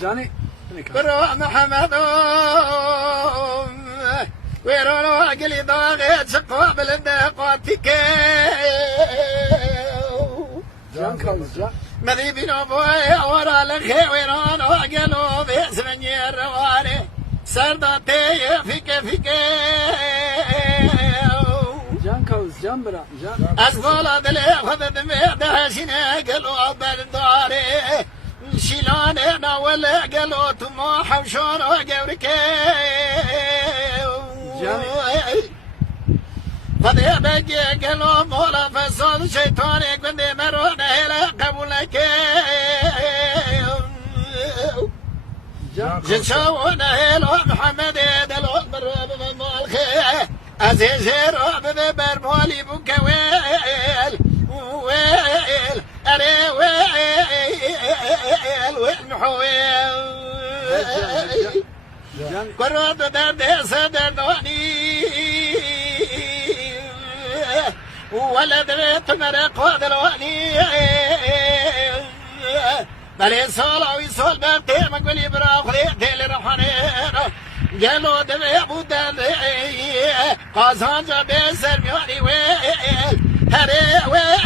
جاني برو محمد ويرونو عقلي ضاغط شقوا بالدقاتك جان كوز جان مذي بينو بوي ورا لخي ويرونو عقلو بيسمني الرواري سرداتي فيك جان كوز جان برا جان أزغال دلي خذ دمي دهشنا قلو بالداري شيلاننا ولا قلو تما حوشون وقورك فدي بجي قلو مولا فصول شيطاني كندي مرونة هلا قبولك جنشونا هلا محمد دلو مرب مالخي عزيزي رعب برمولي بكويل ويل أري ويل محويل قرد درد صدر نواني ولد بيت مرق ودلواني بلي صولة ويصول بابتي مقبلي براخ ليتي لرحانين قالوا دمي ابو دمي قازان جابي سرمياني ويل هري ويل